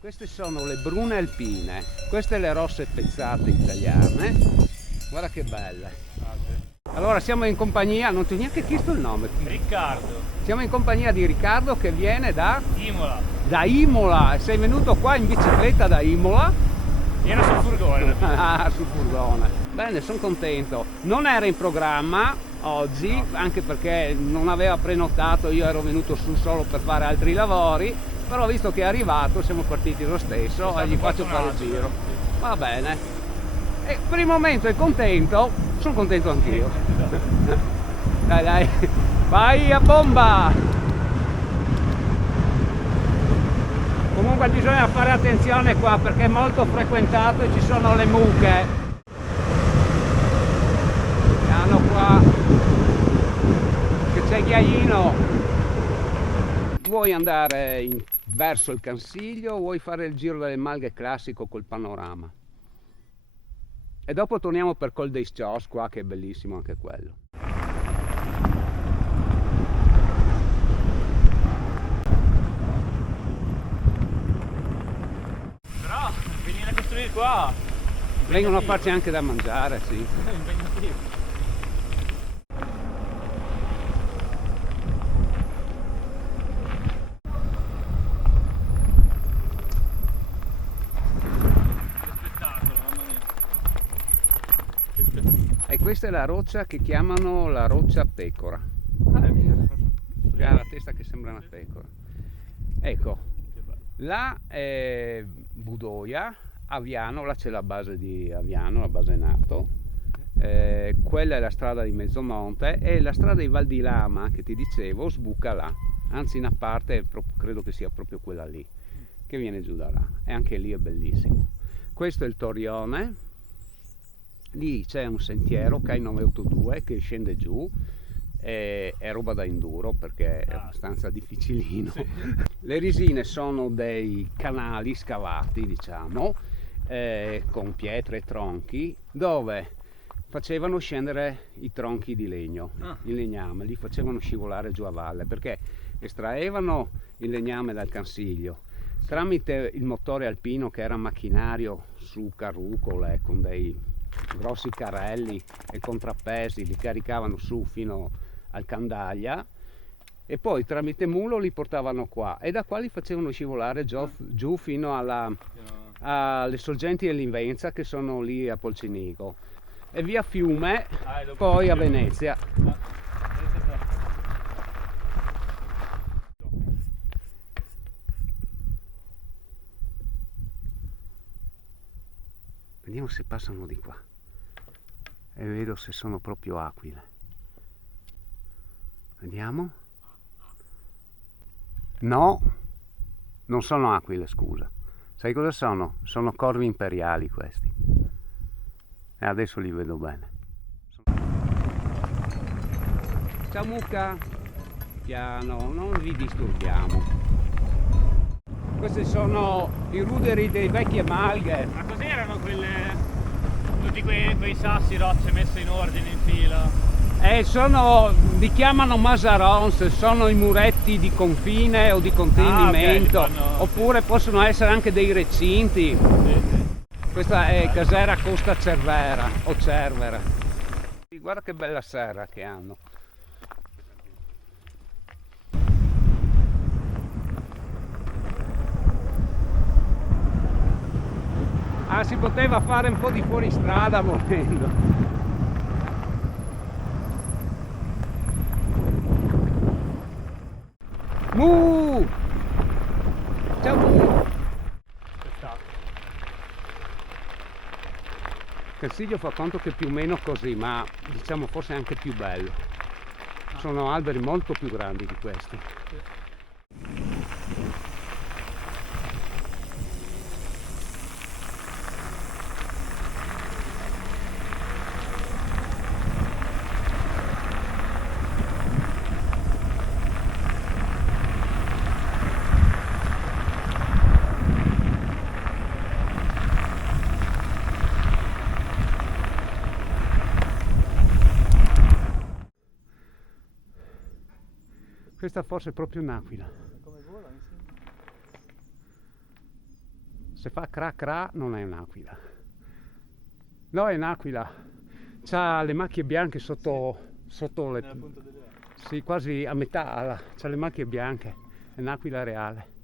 Queste sono le brune alpine, queste le rosse pezzate italiane. Guarda che belle. Allora siamo in compagnia, non ti ho neanche chiesto il nome. Riccardo. Siamo in compagnia di Riccardo che viene da Imola. Imola. Sei venuto qua in bicicletta da Imola? Era sul furgone. Ah, sul furgone. Bene, sono contento. Non era in programma oggi, no, anche perché non aveva prenotato, io ero venuto su solo per fare altri lavori, però visto che è arrivato siamo partiti lo stesso e gli faccio fare il giro. Va bene. E per il momento è contento, sono contento anch'io. Dai, dai, vai a bomba! Comunque bisogna fare attenzione qua perché è molto frequentato e ci sono le mucche. Piano qua, che c'è ghiaino. Vuoi andare verso il Cansiglio o vuoi fare il giro delle Malghe classico col panorama? E dopo torniamo per Col dei Scios qua, che è bellissimo anche quello. Però venire a costruire qua. Vengono a farci anche da mangiare, sì. Impegnativo. E questa è la roccia che chiamano la roccia pecora. Ah, è vero. Ha la testa che sembra una pecora. Ecco, là è Budoia, Aviano, là c'è la base di Aviano, la base NATO. Quella è la strada di Mezzomonte e la strada di Val di Lama che ti dicevo sbuca là. Anzi, una parte credo che sia proprio quella lì, che viene giù da là. E anche lì è bellissimo. Questo è il Torione. Lì c'è un sentiero K 982 che scende giù, è roba da enduro perché è abbastanza difficilino. Sì. Le risine sono dei canali scavati, diciamo, con pietre e tronchi, dove facevano scendere i tronchi di legno, il legname, li facevano scivolare giù a valle perché estraevano il legname dal Cansiglio tramite il motore alpino che era macchinario su carrucole con dei grossi carrelli e contrappesi, li caricavano su fino al Candaglia e poi tramite mulo li portavano qua e da qua li facevano scivolare giù fino alle sorgenti dell'Invenza che sono lì a Polcinico e via Fiume poi a Venezia. Vediamo se passano di qua e vedo se sono proprio aquile. Vediamo. No, non sono aquile, scusa. Sai cosa sono? Sono corvi imperiali questi. E adesso li vedo bene. Ciao mucca. Piano, non vi disturbiamo. Questi sono i ruderi dei vecchie malghe. Ma cos'erano tutti quei sassi, rocce messe in ordine, in fila? Li chiamano masarons, sono i muretti di confine o di contenimento, oppure possono essere anche dei recinti. Sì. Questa è Casera Costa Cervera o Cervera. Guarda che bella serra che hanno. Ah, si poteva fare un po' di fuoristrada volendo. Mu! Ciao Mu! Cansiglio fa conto che più o meno così, ma diciamo forse anche più bello. Sono alberi molto più grandi di questi. Questa forse è proprio un'aquila. Come vola, mi sembra. Se fa cra cra non è un'aquila. No, è un'aquila. C'ha le macchie bianche sotto le... Nella punta delle ali. Sì, quasi a metà. C'ha le macchie bianche. È un'aquila reale.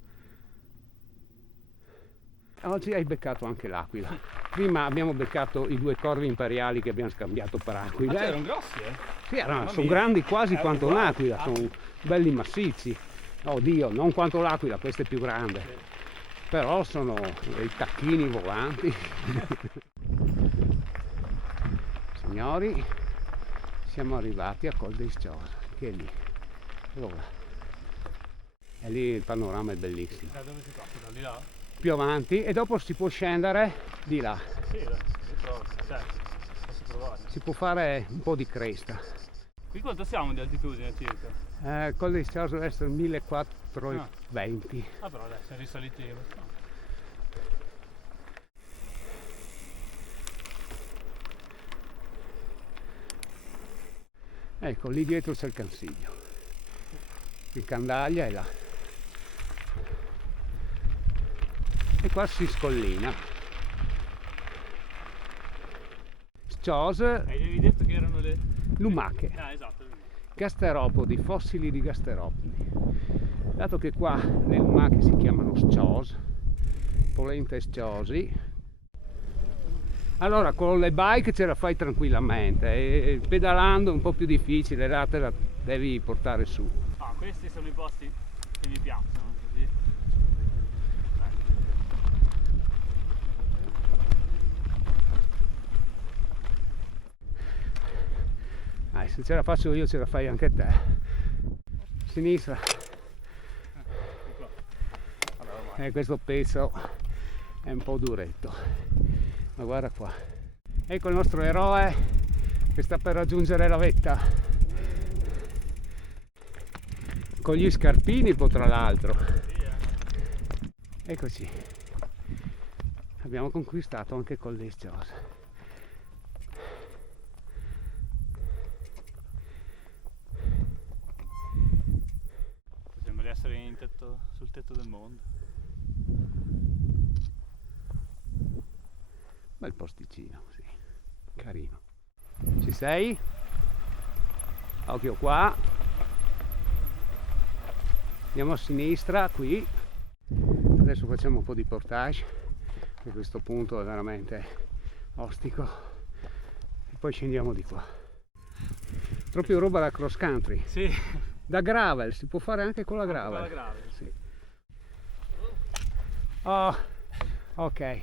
Oggi hai beccato anche l'aquila. Prima abbiamo beccato i 2 corvi imperiali che abbiamo scambiato per aquile. Ma erano grossi, eh? Sì, Mamma sono mia. grandi quasi quanto Uguali. un'aquila, sono belli massicci. Oddio, non quanto l'aquila, questa è più grande. Però sono dei tacchini volanti. Signori, siamo arrivati a Col dei Scios, che è lì. Allora, e lì il panorama è bellissimo. Da dove si passa? Da di là? Più avanti e dopo si può scendere di là. Sì, dai, io provo. Cioè, posso provare. Si può fare un po' di cresta. Qui quanto siamo di altitudine circa? Col dei Scios deve essere 1420. Ah però dai, siamo risaliti abbastanza. Ecco, lì dietro c'è il Cansiglio. Il Candaglia è là. E qua si scollina. Scios, E avevi detto che erano le... lumache, Ah, esatto. gasteropodi, fossili di gasteropodi. Dato che qua le lumache si chiamano Scios, polente sciosi, allora con le bike ce la fai tranquillamente, e pedalando è un po' più difficile, là te la devi portare su. Ah, questi sono i posti che mi piacciono, così. Dai, se ce la faccio io ce la fai anche te. Sinistra. Questo pezzo è un po' duretto, ma guarda qua. Ecco il nostro eroe che sta per raggiungere la vetta. Con gli scarpini poi tra l'altro. Eccoci. Abbiamo conquistato anche Col dei Scios. Sembra di essere sul tetto del mondo. Bel posticino, sì, carino. Ci sei? Occhio qua. Andiamo a sinistra qui. Adesso facciamo un po' di portage, che questo punto è veramente ostico. E poi scendiamo di qua. Proprio roba da cross country. Sì. Da gravel, si può fare anche con la gravel. Con la gravel. Sì. Oh, ok.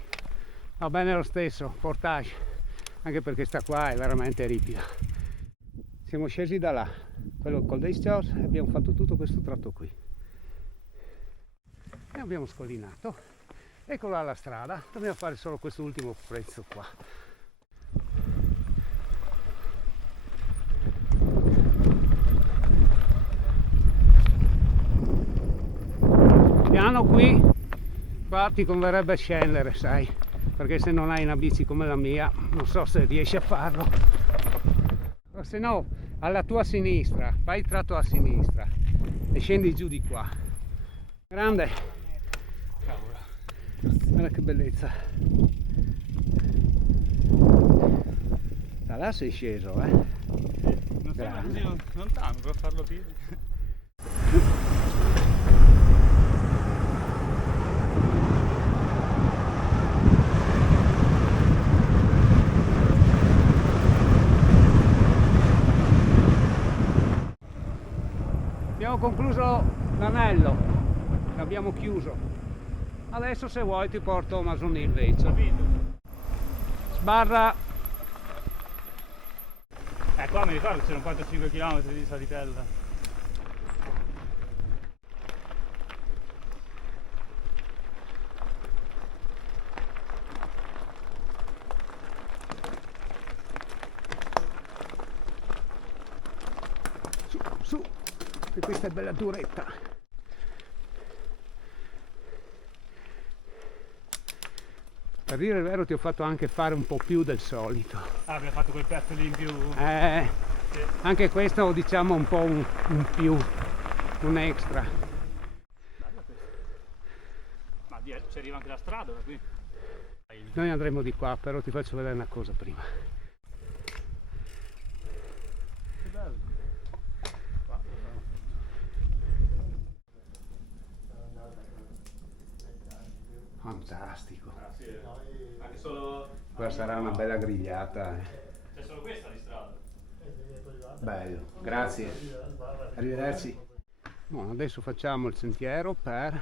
Va bene lo stesso, portage, anche perché sta qua è veramente ripida. Siamo scesi da là, quello Col dei Scios, e abbiamo fatto tutto questo tratto qui. E abbiamo scollinato. Eccola la strada, dobbiamo fare solo questo ultimo pezzo qua. Piano qui, qua ti converrebbe scendere, sai, perché se non hai una bici come la mia non so se riesci a farlo. O se no, alla tua sinistra, fai il tratto a sinistra e scendi giù di qua. Grande, Cavolo. guarda che bellezza. Da là sei sceso, Non sembra Grande. così lontano per farlo più. Abbiamo concluso l'anello, l'abbiamo chiuso. Adesso se vuoi ti porto a Masonilvezzo. Capito? Sbarra. Qua mi ricordo che c'erano 4-5 km di salitella. Su, su, che questa è bella duretta. Per dire il vero ti ho fatto anche fare un po' più del solito. Ah, abbiamo fatto quel pezzo lì in più. Sì. Anche questo diciamo un po' un più, un extra. Bello questo. Ma ci arriva anche la strada da qui. Noi andremo di qua, però ti faccio vedere una cosa prima. Che bello. Fantastico. Ah, sì. Anche solo... Questa sarà una bella grigliata. C'è solo questa di strada. Bello, grazie. Arrivederci. Buon, adesso facciamo il sentiero per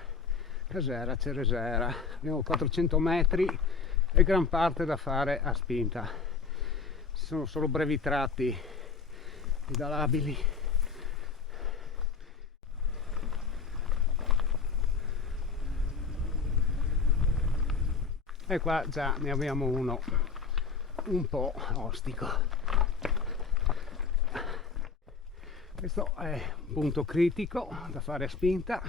Casera Ceresera. Abbiamo 400 metri e gran parte da fare a spinta. Ci sono solo brevi tratti pedalabili. E qua già ne abbiamo uno un po' ostico. Questo è un punto critico da fare a spinta.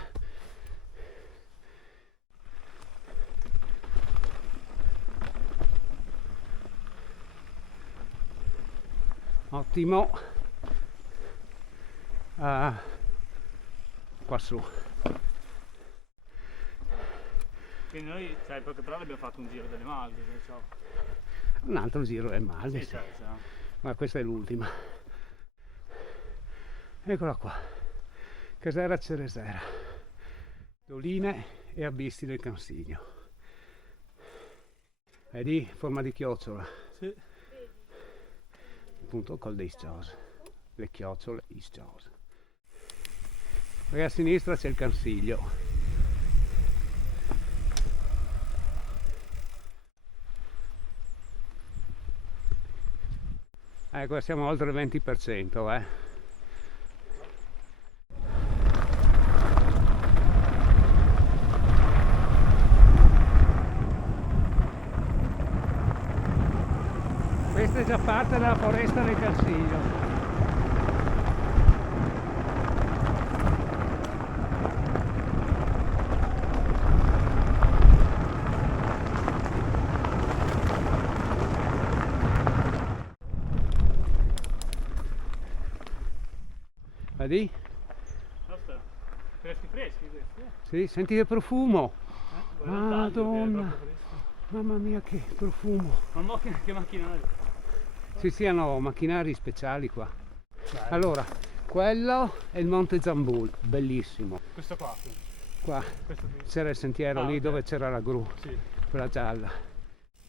Ottimo. Qua su. Quindi noi, cioè, in poche parole abbiamo fatto un giro delle Maldive, so. Un altro giro del Maldive. Sì, certo. Ma questa è l'ultima. Eccola qua, Casera Ceresera, doline e abissi del Cansigno. Vedi, forma di chiocciola. Sì. Appunto col dei Ischios, le chiocciole Ischios. Poi a sinistra c'è il Cansiglio. Ecco, siamo oltre il 20%, Questa è già parte della foresta del Cansiglio. Vedi? Freschi freschi questi, Sì, senti che profumo! Madonna, Madonna! Mamma mia che profumo! Ma che macchinari! Ci siano macchinari speciali qua. Bello. Allora, quello è il Monte Zambul, bellissimo. Questo qua, sì. Qua Questo qui. c'era il sentiero lì ok. dove c'era la gru, Sì. quella gialla.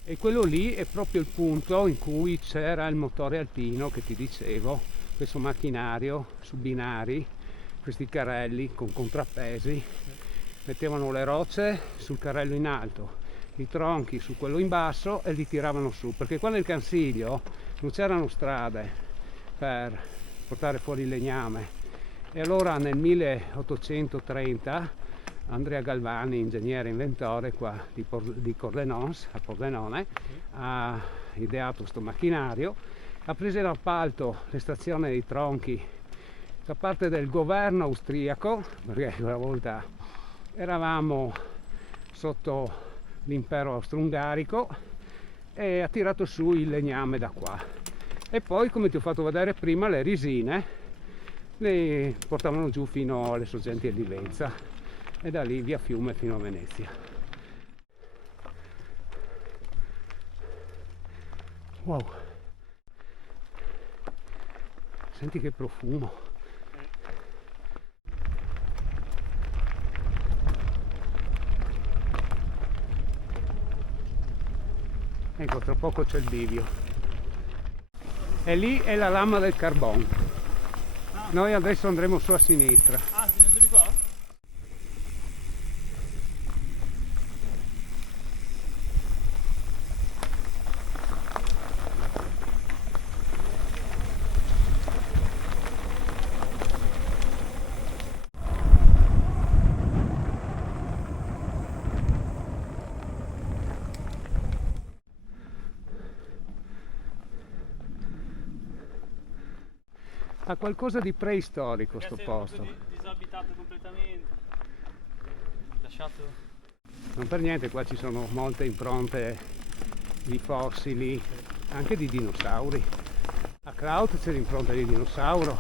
E quello lì è proprio il punto in cui c'era il motore alpino che ti dicevo, questo macchinario su binari, questi carrelli con contrappesi, mettevano le rocce sul carrello in alto, i tronchi su quello in basso e li tiravano su, perché qua nel Cansiglio non c'erano strade per portare fuori il legname. E allora nel 1830 Andrea Galvani, ingegnere inventore qua di Cordenons, a Pordenone, ha ideato questo macchinario, ha preso in appalto l'estrazione dei tronchi da parte del governo austriaco, perché quella volta eravamo sotto l'impero austro-ungarico, e ha tirato su il legname da qua. E poi, come ti ho fatto vedere prima, le resine le portavano giù fino alle sorgenti di Livenza e da lì via fiume fino a Venezia. Wow, senti che profumo. Ecco, tra poco c'è il bivio e lì è la lama del carbone. Noi adesso andremo su a sinistra. Ah, sei di qua? Ha qualcosa di preistorico sto posto. Disabitato completamente. Lasciato. Non per niente qua ci sono molte impronte di fossili, anche di dinosauri. A Kraut c'è l'impronta di dinosauro.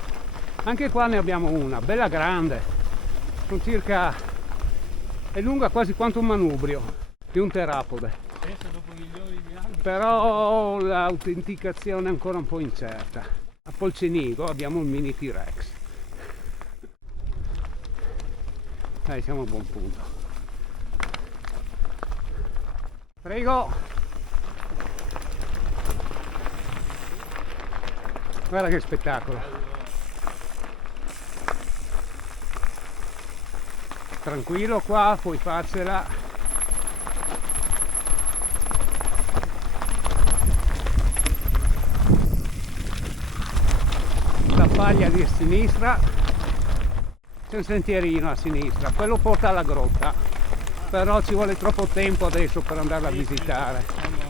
Anche qua ne abbiamo una, bella grande. Sono circa È lunga quasi quanto un manubrio di un terapode. Penso dopo milioni di anni. Però l'autenticazione è ancora un po' incerta. A Polcenigo abbiamo il mini T-Rex. Dai, siamo a buon punto. Prego. Guarda che spettacolo. Tranquillo qua, puoi farcela. La faglia di sinistra, c'è un sentierino a sinistra, quello porta alla grotta, però ci vuole troppo tempo adesso per andarla a visitare,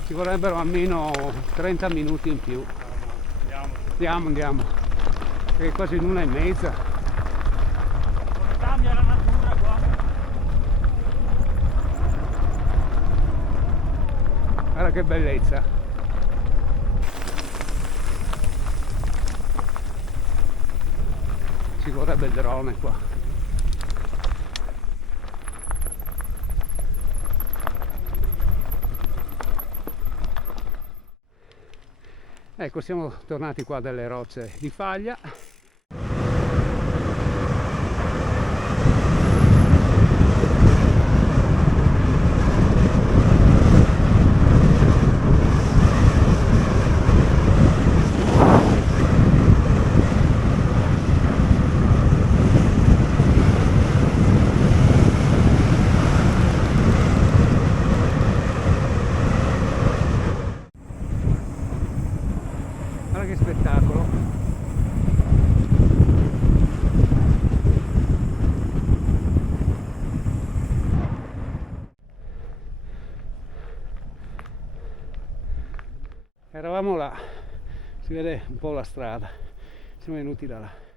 ci vorrebbero almeno 30 minuti in più. Andiamo, è quasi l'1:30. Come cambia la natura qua. Guarda che bellezza. Ci vorrebbe il drone qua. Ecco, siamo tornati qua dalle rocce di Faglia. Guarda che spettacolo. Eravamo là, si vede un po' la strada, siamo venuti da là.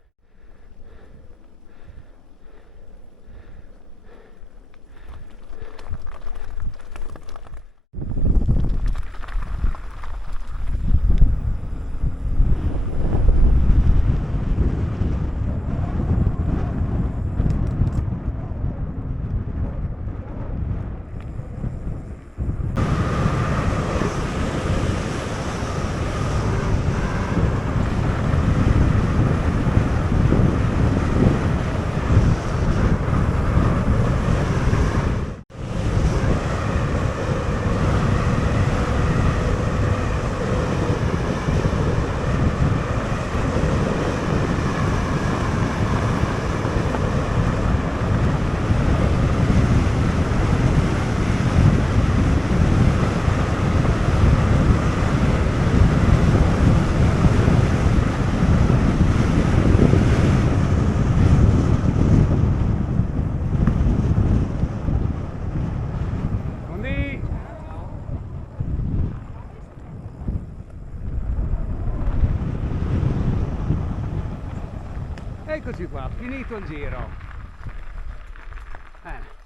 Eccoci qua, finito il giro.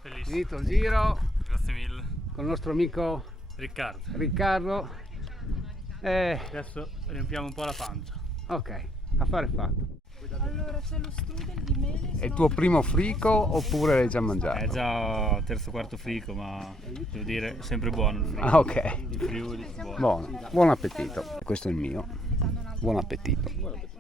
Bellissimo. Finito il giro Grazie mille. con il nostro amico Riccardo. Adesso riempiamo un po' la pancia. ok, affare fatto. Allora c'è lo strudel di mele. È il tuo primo frico oppure l'hai già mangiato? È già terzo quarto frico, ma devo dire sempre buono il frico. Ah, ok. Il Friuli, buono. Buono, buon appetito. Questo è il mio. Buon appetito.